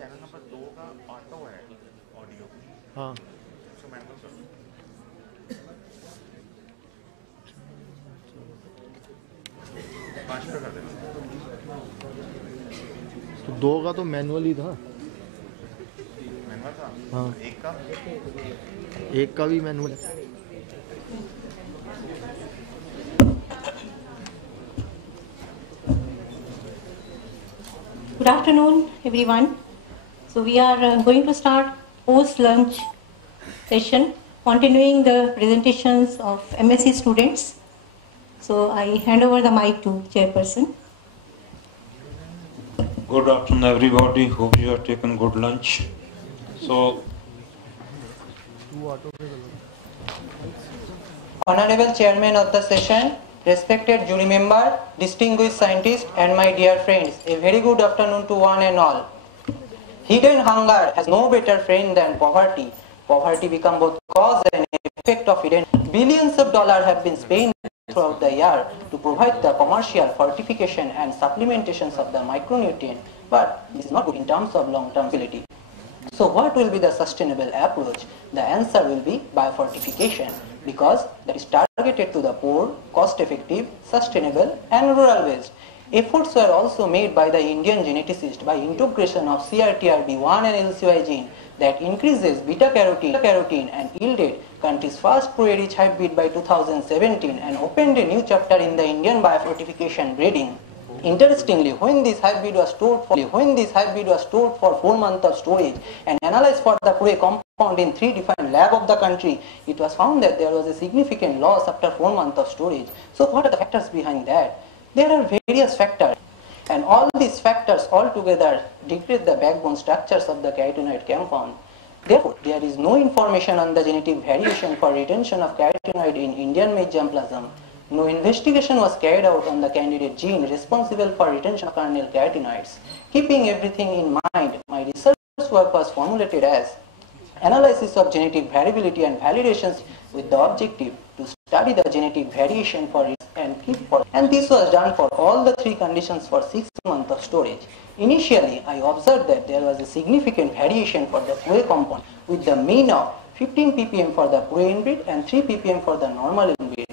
Channel number 2 का auto है audio. हाँ उसको मैनुअल कर दो। 5 पे कर देना। तो 2 का तो मैनुअल ही था। मैनुअल था? हाँ, एक का 1 का भी मैनुअल है। Good afternoon, everyone. So we are going to start post-lunch session, continuing the presentations of MSc students. So I hand over the mic to Chairperson. Good afternoon, everybody. Hope you have taken good lunch. So, Honorable Chairman of the session, respected jury member, distinguished scientists, and my dear friends, a very good afternoon to one and all. Hidden hunger has no better friend than poverty. Poverty becomes both cause and effect of hidden. Billions of dollars have been spent throughout the year to provide the commercial fortification and supplementations of the micronutrient, but this is not good in terms of long-term ability. So what will be the sustainable approach? The answer will be biofortification, because that is targeted to the poor, cost-effective, sustainable, and rural-based. Efforts were also made by the Indian geneticists by integration of CRTRB1 and LCY gene that increases beta-carotene and yielded country's first pro-rich hybrid by 2017 and opened a new chapter in the Indian biofortification breeding. Interestingly, when this hybrid was stored for 4 months of storage and analyzed for the Pure compound in 3 different labs of the country, it was found that there was a significant loss after 4 months of storage. So what are the factors behind that? There are various factors, and all these factors altogether degrade the backbone structures of the carotenoid compound. Therefore, there is no information on the genetic variation for retention of carotenoid in Indian maize germplasm. No investigation was carried out on the candidate gene responsible for retention of kernel carotenoids. Keeping everything in mind, my research work was formulated as analysis of genetic variability and validations with the objective to study the genetic variation for it and this was done for all the 3 conditions for 6 months of storage. Initially, I observed that there was a significant variation for the Pure compound with the mean of 15 ppm for the Pure inbreed and 3 ppm for the normal inbreed.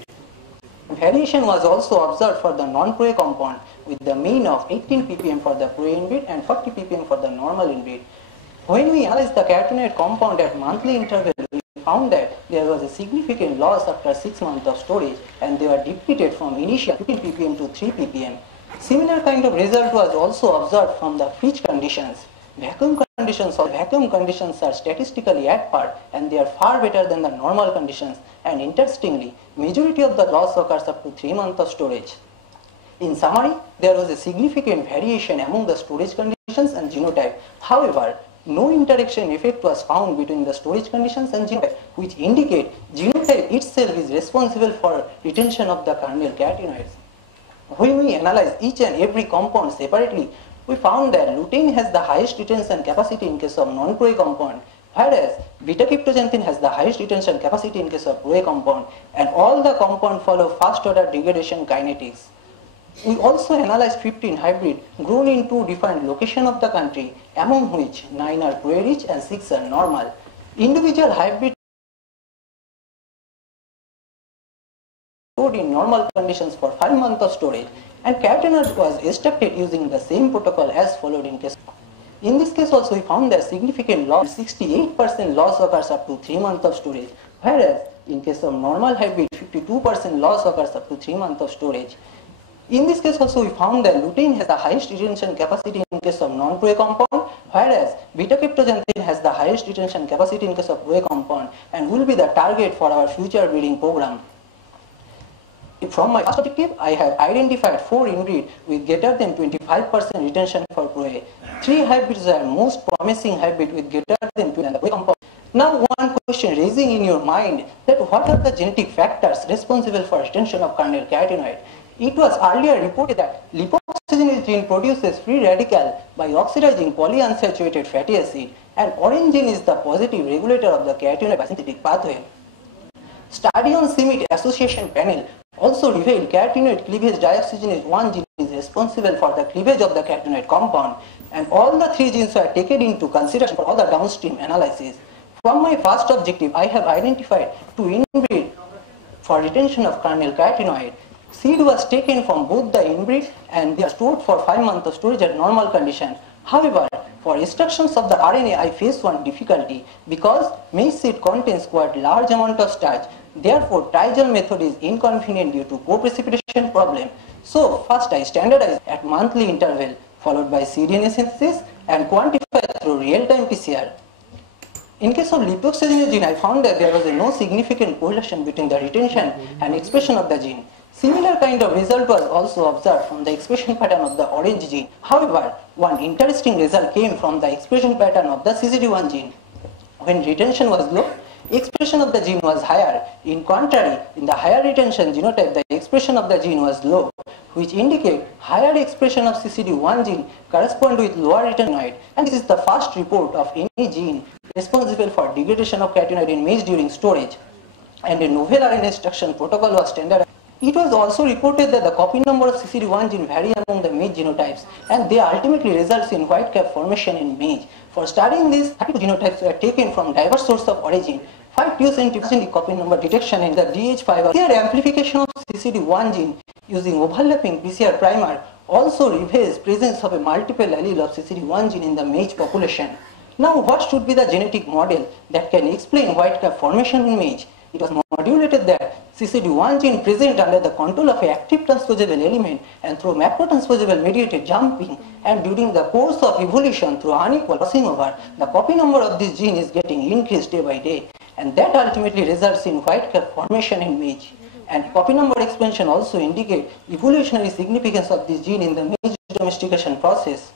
Variation was also observed for the non-Pure compound with the mean of 18 ppm for the Pure inbreed and 40 ppm for the normal inbreed. When we analyzed the carotenoid compound at monthly interval, we found that there was a significant loss after 6 months of storage and they were depleted from initial 15 ppm to 3 ppm. Similar kind of result was also observed from the fridge conditions. Vacuum conditions are statistically at par and they are far better than the normal conditions, and interestingly, majority of the loss occurs up to 3 months of storage. In summary, there was a significant variation among the storage conditions and genotype. However, no interaction effect was found between the storage conditions and genotype, which indicate genotype itself is responsible for retention of the kernel carotenoids. When we analyze each and every compound separately, we found that lutein has the highest retention capacity in case of non-Pure compound, whereas beta-cryptoxanthin has the highest retention capacity in case of Pure compound, and all the compounds follow first-order degradation kinetics. We also analyzed 15 hybrids grown in 2 different locations of the country, among which 9 are Pure rich and 6 are normal. Individual hybrids stored in normal conditions for 5 months of storage, and carotenoid was extracted using the same protocol as followed in case. In this case also we found that significant loss, 68% loss occurs up to 3 months of storage, whereas in case of normal hybrid, 52% loss occurs up to 3 months of storage. In this case also we found that lutein has the highest retention capacity in case of non-Pure compound, whereas beta-cryptoxanthin has the highest retention capacity in case of Pure compound and will be the target for our future breeding program. From my first objective, I have identified 4 inbreed with greater than 25% retention for Pure. 3 hybrids are most promising hybrid with greater than 20% Pure compound. Now one question raising in your mind that what are the genetic factors responsible for retention of kernel carotenoid? It was earlier reported that lipoxygenase gene produces free radical by oxidizing polyunsaturated fatty acid, and orange gene is the positive regulator of the carotenoid biosynthetic pathway. Study on CIMIT association panel also revealed carotenoid cleavage dioxygenase 1 gene is responsible for the cleavage of the carotenoid compound, and all the three genes were taken into consideration for all the downstream analysis. From my first objective, I have identified two inbreed for retention of kernel carotenoid. Seed was taken from both the inbreed and they are stored for 5 months of storage at normal condition. However, for extractions of the RNA, I face one difficulty because maize seed contains quite large amount of starch. Therefore, trial method is inconvenient due to co-precipitation problem. So, first I standardize at monthly interval, followed by cDNA synthesis and quantify through real-time PCR. In case of lipoxygenase gene, I found that there was no significant correlation between the retention and expression of the gene. Similar kind of result was also observed from the expression pattern of the orange gene. However, one interesting result came from the expression pattern of the CCD1 gene. When retention was low, expression of the gene was higher. In contrary, in the higher retention genotype, the expression of the gene was low, which indicate higher expression of CCD1 gene correspond with lower retinoid. And this is the first report of any gene responsible for degradation of carotenoid in maize during storage. And a novel RNA instruction protocol was standardized. It was also reported that the copy number of CCD1 gene vary among the maize genotypes, and they ultimately results in white cap formation in maize. For studying these, 32 genotypes were taken from diverse sources of origin. 5 2 copy number detection in the DH5. Here, amplification of CCD1 gene using overlapping PCR primer also reveals presence of a multiple allele of CCD1 gene in the maize population. Now, what should be the genetic model that can explain white cap formation in maize? It was modulated that CCD1 gene present under the control of an active transposable element and through macrotransposable mediated jumping, and during the course of evolution through unequal crossing over, the copy number of this gene is getting increased day by day, and that ultimately results in white cap formation in maize. And copy number expansion also indicate evolutionary significance of this gene in the maize domestication process.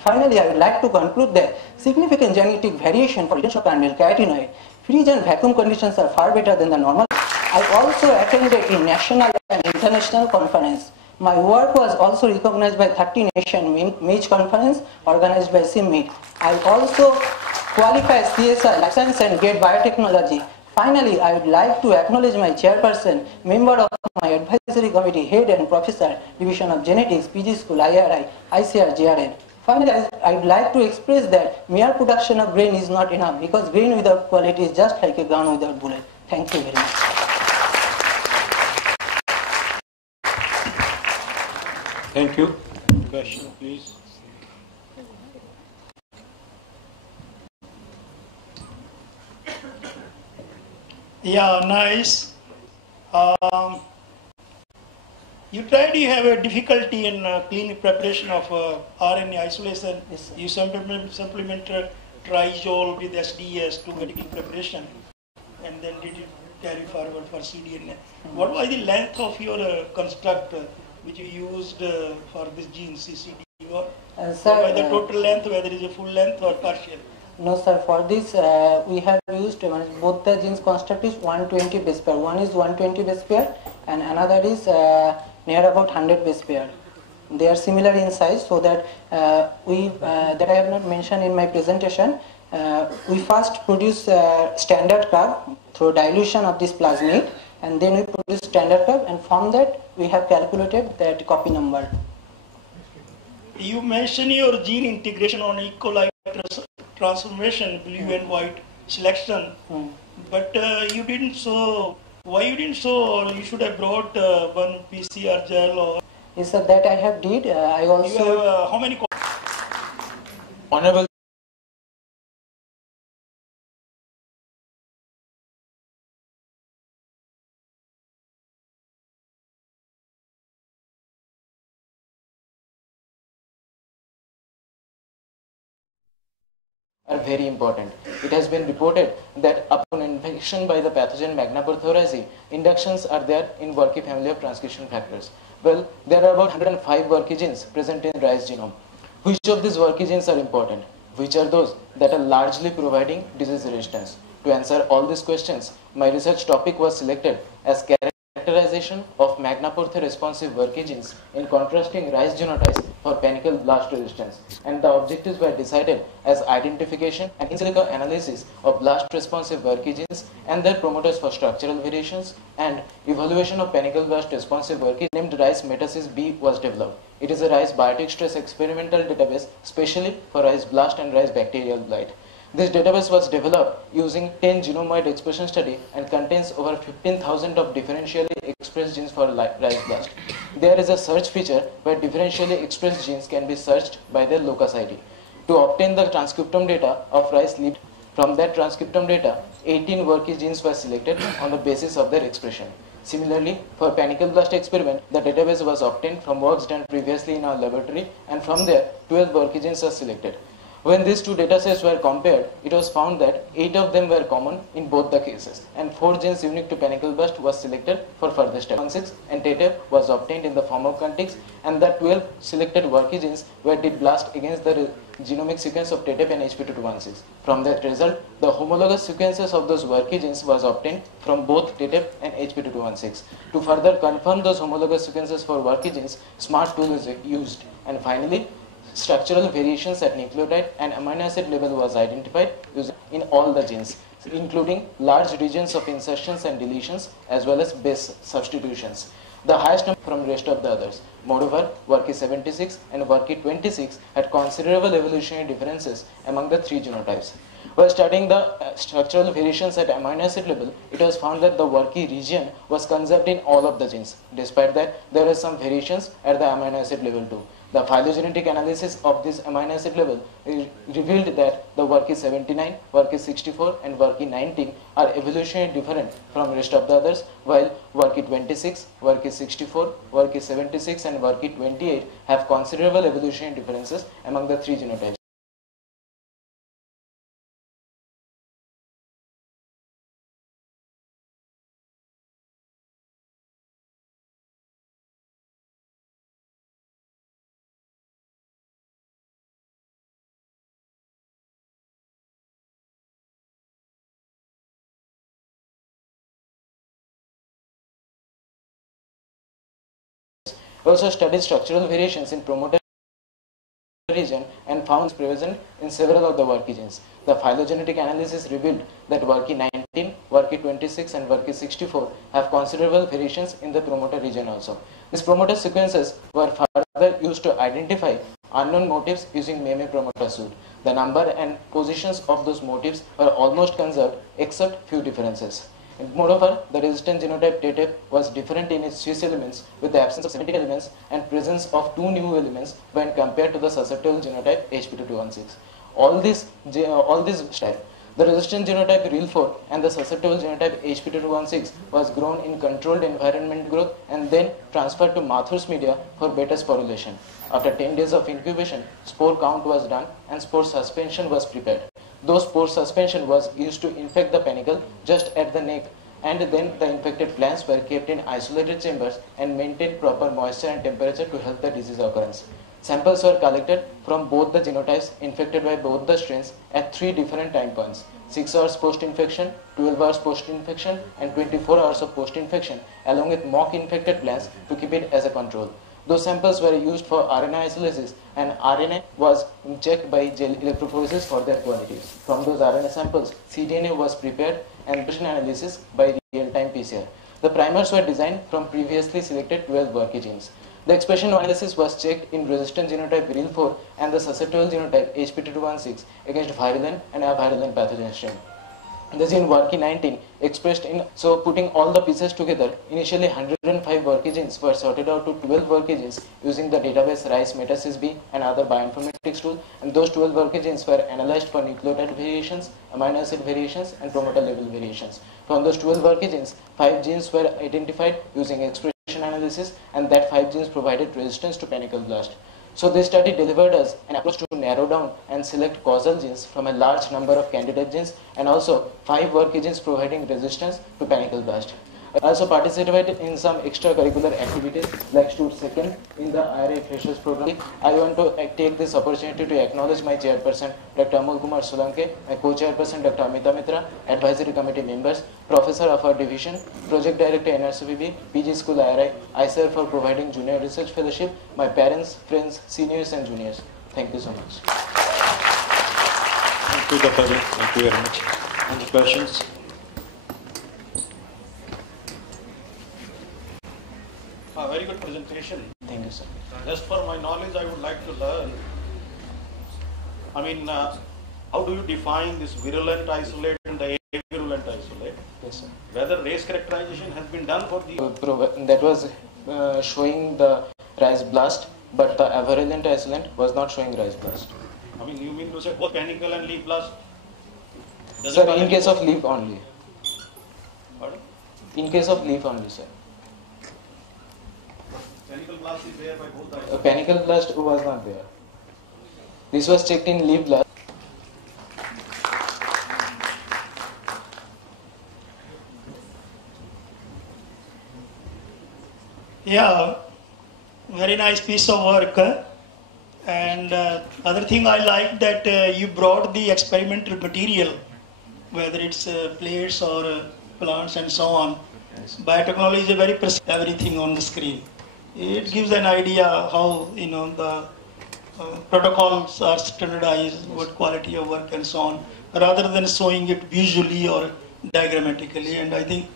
Finally, I would like to conclude that significant genetic variation for retention of kernel carotenoid, freeze and vacuum conditions are far better than the normal. I also attended a national and international conference. My work was also recognized by 30 nation maize conference organized by CIMMIT. I also qualify CSI, Life Science and Gate Biotechnology. Finally, I would like to acknowledge my chairperson, member of my advisory committee, head and professor, Division of Genetics, PG School, IARI, ICR, JRN. Finally, I would like to express that mere production of grain is not enough, because grain without quality is just like a gun without bullet. Thank you very much. Thank you. Question, please. Yeah, nice. You have a difficulty in clean preparation of RNA isolation. Yes, you supplement triazole with SDS to medical preparation, and then did it carry forward for cDNA. What was the length of your construct which you used for this gene CCD? Or by the total length, whether it is a full length or partial? No, sir. For this, we have used both the genes construct is 120 base pair. One is 120 base pair, and another is near about 100 base pair. They are similar in size, so that that I have not mentioned in my presentation. We first produce standard curve through dilution of this plasmid, and then we produce standard curve, and from that we have calculated that copy number. You mentioned your gene integration on E. coli transformation, blue and white selection, but you didn't show. Why you didn't show? Or you should have brought one PCR gel. Or Yes, sir. That I have did. I also. You have how many? Honorable are very important. It has been reported that upon infection by the pathogen Magnaporthoraci, inductions are there in Werke family of transcription factors. Well, there are about 105 Werke genes present in rice genome. Which of these Werke genes are important? Which are those that are largely providing disease resistance? To answer all these questions, my research topic was selected as characterization of Magnaporthe responsive Werke genes in contrasting rice genotypes for panicle blast resistance, and the objectives were decided as identification and in silico analysis of blast responsive Werke genes and their promoters for structural variations, and evaluation of panicle blast responsive Werke named rice metasis B was developed. It is a rice biotic stress experimental database specially for rice blast and rice bacterial blight. This database was developed using 10 genome-wide expression study and contains over 15,000 of differentially expressed genes for rice blast. There is a search feature where differentially expressed genes can be searched by their locus ID. To obtain the transcriptome data of rice leaf, from that transcriptome data, 18 Werke genes were selected on the basis of their expression. Similarly, for panicle blast experiment, the database was obtained from works done previously in our laboratory, and from there, 12 Werke genes were selected. When these two datasets were compared, it was found that 8 of them were common in both the cases, and 4 genes unique to panicle blast was selected for further study. 16 and TTEP was obtained in the form of contigs, and the 12 selected Werke genes were did blast against the genomic sequence of TTEP and HP2216. From that result, the homologous sequences of those Werke genes was obtained from both TTEP and HP2216. To further confirm those homologous sequences for Werke genes, SMART tool is used, and finally, structural variations at nucleotide and amino acid level was identified in all the genes, including large regions of insertions and deletions as well as base substitutions. The highest number from rest of the others. Moreover, Werke 76 and Werke 26 had considerable evolutionary differences among the 3 genotypes. While studying the structural variations at amino acid level, it was found that the Werke region was conserved in all of the genes. Despite that, there are some variations at the amino acid level too. The phylogenetic analysis of this amino acid level revealed that the Werke 79, Werke 64 and Werke 19 are evolutionarily different from rest of the others, while Werke 26, Werke 64, Werke 76 and Werke 28 have considerable evolutionary differences among the 3 genotypes. We also studied structural variations in promoter region and found present in several of the Werke genes. The phylogenetic analysis revealed that Werke 19, Werke 26 and Werke 64 have considerable variations in the promoter region also. These promoter sequences were further used to identify unknown motifs using Meme promoter suite. The number and positions of those motifs were almost conserved except few differences. Moreover, the resistant genotype TTEP was different in its Swiss elements with the absence of Semitic elements and presence of 2 new elements when compared to the susceptible genotype HP2216. All these type, the resistant genotype REAL4 and the susceptible genotype HP2216 was grown in controlled environment growth and then transferred to Mathur's media for better sporulation. After 10 days of incubation, spore count was done and spore suspension was prepared. Those spore suspension was used to infect the panicle just at the neck, and then the infected plants were kept in isolated chambers and maintained proper moisture and temperature to help the disease occurrence. Samples were collected from both the genotypes infected by both the strains at 3 different time points: 6 hours post-infection, 12 hours post-infection and 24 hours of post-infection, along with mock infected plants to keep it as a control. Those samples were used for RNA isolysis, and RNA was checked by gel electrophoresis for their qualities. From those RNA samples, cDNA was prepared and analysis by real-time PCR. The primers were designed from previously selected 12 Werke genes. The expression analysis was checked in resistant genotype REAL4 and the susceptible genotype HP2216 against virulent and avirulent pathogen strain. The gene Werke 19 expressed in, so putting all the pieces together, initially 105 Werke genes were sorted out to 12 Werke genes using the database RICE Metasis B and other bioinformatics tool, and those 12 Werke genes were analyzed for nucleotide variations, amino acid variations and promoter level variations. From those 12 Werke genes, 5 genes were identified using expression analysis, and that 5 genes provided resistance to panicle blast. So this study delivered us an approach to narrow down and select causal genes from a large number of candidate genes, and also 5 Werke genes providing resistance to panicle blast. I also participated in some extracurricular activities like stood second in the IARI Freshers program. I want to take this opportunity to acknowledge my chairperson, Dr. Amol Kumar Solanke, my co-chairperson, Dr. Amita Mitra, advisory committee members, professor of our division, project director NRCBB, PG School IARI, ICER for providing junior research fellowship, my parents, friends, seniors and juniors. Thank you so much. Thank you, Dr. Ji. Thank you very much. Any questions? Very good presentation. Thank you, sir. Just for my knowledge, I would like to learn. I mean, how do you define this virulent isolate and the avirulent isolate? Yes, sir. Whether race characterization has been done for the... That was showing the rise blast, but the avirulent isolate was not showing rise blast. I mean, you mean to say both panicle and leaf blast? Sir, in case of leaf only. Pardon? In case of leaf only, sir. Panicle blast is there by both the... Panicle blast was not there. This was checked in leaf blast. Yeah, very nice piece of work. And other thing I like that you brought the experimental material, whether it's plates or plants and so on. Yes. Biotechnology is a very precise, everything on the screen. It gives an idea how the protocols are standardized, what quality of work and so on, rather than showing it visually or diagrammatically. And I think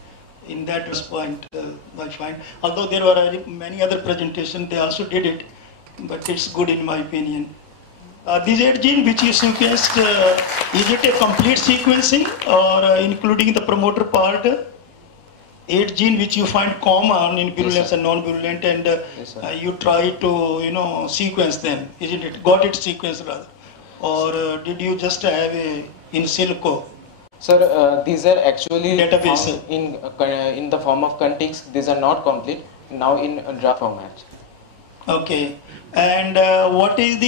in that point, I find, although there were many other presentations, they also did it, but it's good in my opinion. These 8 genes which you sequenced, is it a complete sequencing or including the promoter part? 8 genes which you find common in virulence Yes, and non-virulent, and Yes, you try to sequence them, isn't it? Got it sequenced rather, or did you just have a in silico? Sir, these are actually Database. found in the form of contigs. These are not complete. Now in a draft format. Okay, and what is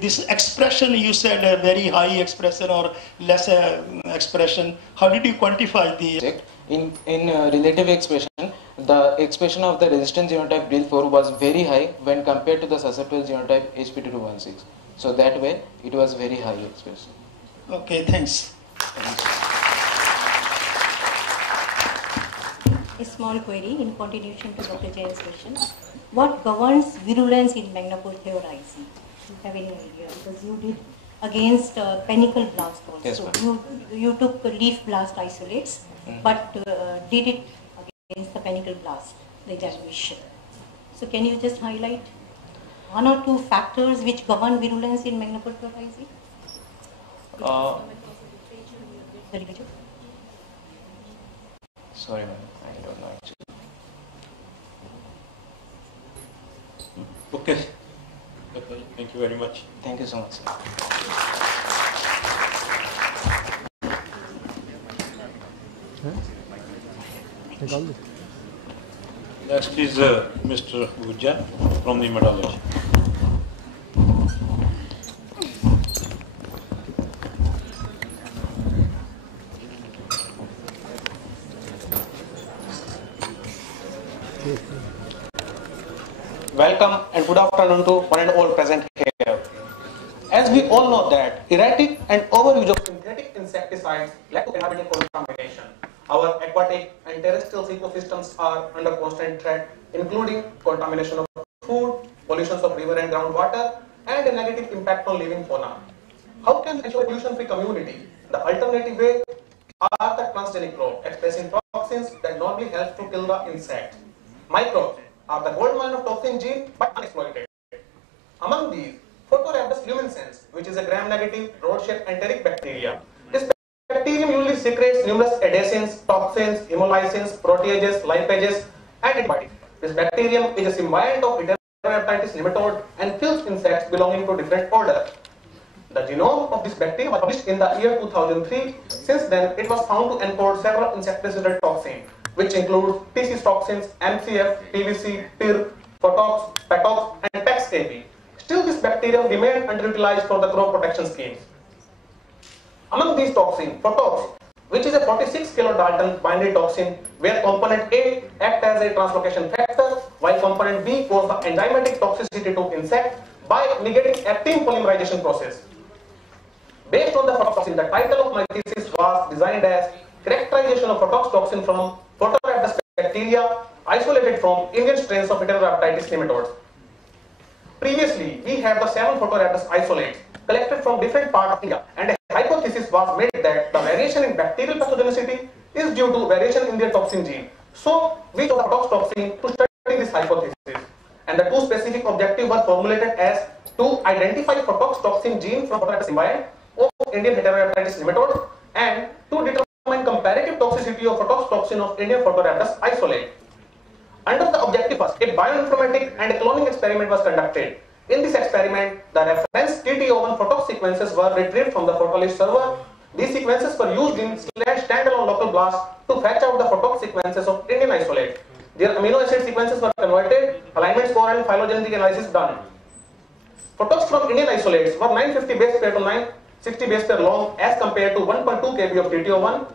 this expression? You said a very high expression or less expression. How did you quantify the? In relative expression, the expression of the resistant genotype DIL4 was very high when compared to the susceptible genotype HP2216. So that way, it was very high expression. Okay, thanks. A small query in continuation to Dr. Jain's question. What governs virulence in Magnapur theorizing? Do you have any idea? Because you did against panicle blast also. Yes, you took leaf blast isolates, but did it against the panicle blast, the evaluation. So can you just highlight 1 or 2 factors which govern virulence in Magnapur theorizing? The division? Sorry, ma'am. I don't know actually. Okay. Okay. Thank you very much. Thank you so much, sir. निकाल दो. Next is Mr. Guja from the metallurgy. Welcome and good afternoon to one and all present here. As we all know that erratic and overuse of synthetic insecticides lead to environmental contamination. Our aquatic and terrestrial ecosystems are under constant threat, including contamination of food, pollution of river and groundwater, and a negative impact on living fauna. How can we ensure a pollution-free community? The alternative way are the transgenic crops, expressing toxins that normally help to kill the insect. Microbes are the gold mine of toxin gene but unexploited. Among these, Photorhabdus luminescens, which is a gram-negative, rod-shaped enteric bacteria. This bacterium usually secretes numerous adhesins, toxins, hemolysins, proteases, lipases, and antibiotics. This bacterium is a symbiont of Enterohepatitis nematode and kills insects belonging to different orders. The genome of this bacterium was published in the year 2003. Since then, it was found to encode several insecticidal toxins, which include TC toxins, MCF, PVC, PIR, Photox, Patox, and PEX-AB. Still, this bacterium remained underutilized for the crop protection schemes. Among these toxins, Photox which is a 46 kilodalton binary toxin, where component A acts as a translocation factor, while component B causes the enzymatic toxicity to insect by negating actin polymerization process. Based on the phototoxin, the title of my thesis was designed as characterization of phototoxin from Photorhabdus bacteria isolated from Indian strains of Heterorhabditis nematodes. Previously, we had the 7 Photorhabdus isolates collected from different parts of India, and a hypothesis was made that the variation in bacterial pathogenicity is due to variation in their toxin gene. So, we chose the phototoxin to study this hypothesis, and the two specific objectives were formulated as to identify phototoxin gene from Photorhabdus symbiont of Indian Heterorhabditis nematodes and to determine comparative toxicity of phototoxin of Indian Photorhabdus isolate. Under the objective first, a bioinformatic and a cloning experiment was conducted. In this experiment, the reference TTO1 photox sequences were retrieved from the photolist server. These sequences were used in standalone local blast to fetch out the photox sequences of Indian isolate. Their amino acid sequences were converted, alignment score and phylogenetic analysis done. Photox from Indian isolates were 950 base pair to 960 base pair long as compared to 1.2 kb of TTO1.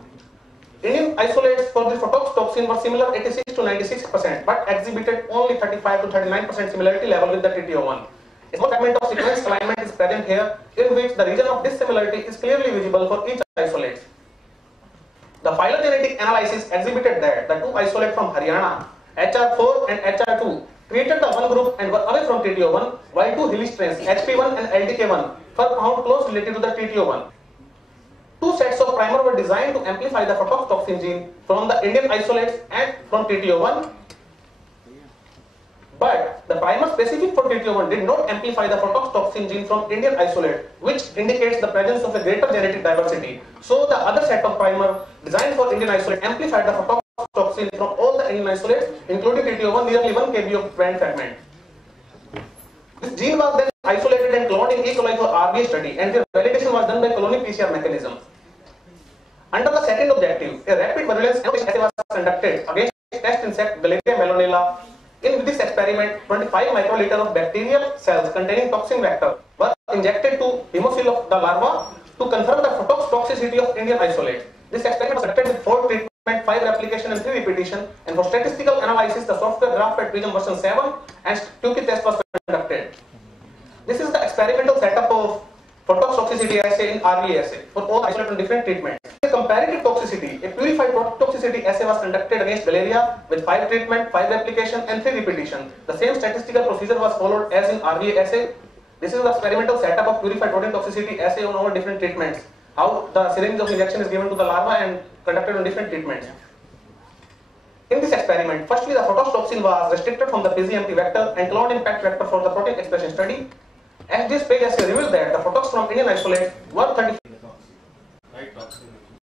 Indian isolates for the photox toxin were similar 86 to 96%, but exhibited only 35 to 39% similarity level with the TTO1. A small fragment of sequence alignment is present here, in which the region of dissimilarity is clearly visible for each isolate. The phylogenetic analysis exhibited that the two isolates from Haryana, HR4 and HR2, created the one group and were away from TTO1, while two hilly strains, HP1 and LDK1, were found close related to the TTO1. Two sets of primer were designed to amplify the phototoxin gene from the Indian isolates and from TTO1, but the primer specific for TTO1 did not amplify the phototoxin gene from Indian isolate, which indicates the presence of a greater genetic diversity. So the other set of primer designed for Indian isolate amplified the phototoxin from all the Indian isolates, including TTO1, nearly 1 kb of band fragment. This gene was then isolated and cloned in E. coli for RBA study, and their validation was done by cloning PCR mechanism. Under the second objective, a rapid virulence assay was conducted against test insect Valeria melonella. In this experiment, 25 microliter of bacterial cells containing toxin vector were injected to hemophil of the larva to confirm the photox toxicity of Indian isolate. This experiment was conducted with 4 treatment, 5 replication and 3 repetition, and for statistical analysis, the software Graphpad Prism version 7 and Tukey test was conducted. This is the experimental setup of photox toxicity assay in RBA assay for all isolate on different treatments. A comparative toxicity, a purified toxicity assay was conducted against Valeria with 5 treatment, 5 replication and 3 repetition. The same statistical procedure was followed as in RBA assay. This is the experimental setup of purified protein toxicity assay on all different treatments. How the syringe of injection is given to the larva and conducted on different treatments. In this experiment, firstly the photox toxin was restricted from the PGMT vector and cloned impact vector for the protein expression study. As this page assay revealed that the photox from Indian isolate were 35